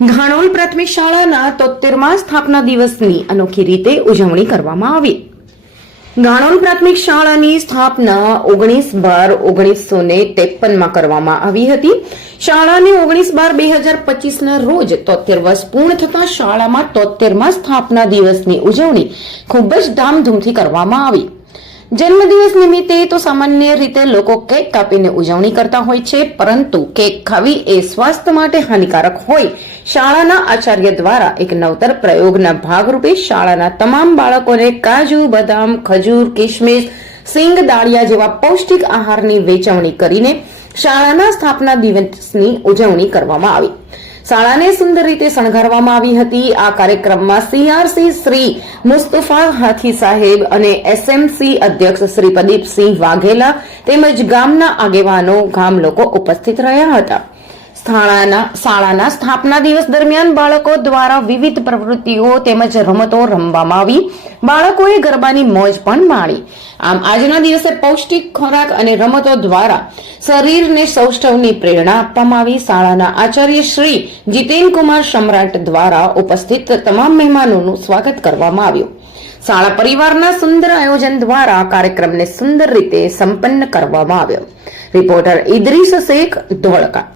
ઘાણોલ પ્રાથમિક શાળાના 73મા સ્થાપના દિવસની અનોખી રીતે ઉજવણી કરવામાં આવી। ઘાણોલ પ્રાથમિક શાળાની સ્થાપના 19/12/1953માં કરવામાં આવી હતી। શાળાને 19/12/2025ના રોજ 73 વર્ષ પૂર્ણ થતા શાળામાં 73મા સ્થાપના દિવસની ઉજવણી ખૂબ જ ધામધૂમથી કરવામાં આવી। જન્મદિવસ નિમિત્તે તો સામાન્ય રીતે લોકો કેક કાપીને ઉજવણી કરતા હોય છે, પરંતુ કેક ખાવી એ સ્વાસ્થ્ય માટે હાનિકારક હોય શાળાના આચાર્ય દ્વારા એક નવતર પ્રયોગના ભાગરૂપે શાળાના તમામ બાળકોને કાજુ, બદામ, ખજૂર, કિશમિશ, સિંગ દાળિયા જેવા પૌષ્ટિક આહારની વેચવણી કરીને શાળાના સ્થાપના દિવસની ઉજવણી કરવામાં આવી। શાળાને સુંદર રીતે શણગારવામાં આવી હતી। આ કાર્યક્રમમાં સીઆરસી શ્રી મુસ્તફા હાથી સાહેબ અને એસએમસી અધ્યક્ષ શ્રી પ્રદીપસિંહ વાઘેલા તેમજ ગામના આગેવાનો, ગામ લોકો ઉપસ્થિત રહ્યા હતા। શાળાના સ્થાપના દિવસ દરમિયાન બાળકો દ્વારા વિવિધ પ્રવૃત્તિઓ તેમજ રમતો રમવામાં આવી। બાળકોએ ગરબાની મોજ પણ માણી। આમ આજના દિવસે પૌષ્ટિક ખોરાક અને રમતો દ્વારા શરીરને સૌષ્ઠવની પ્રેરણા આપવામાં આવી। શાળાના આચાર્ય શ્રી જીતેનકુમાર સમ્રાટ દ્વારા ઉપસ્થિત તમામ મહેમાનોનું સ્વાગત કરવામાં આવ્યું। શાળા પરિવારના સુંદર આયોજન દ્વારા કાર્યક્રમને સુંદર રીતે સંપન્ન કરવામાં આવ્યો। રિપોર્ટર ઇદ્રીસ શેખ, ધોળકા।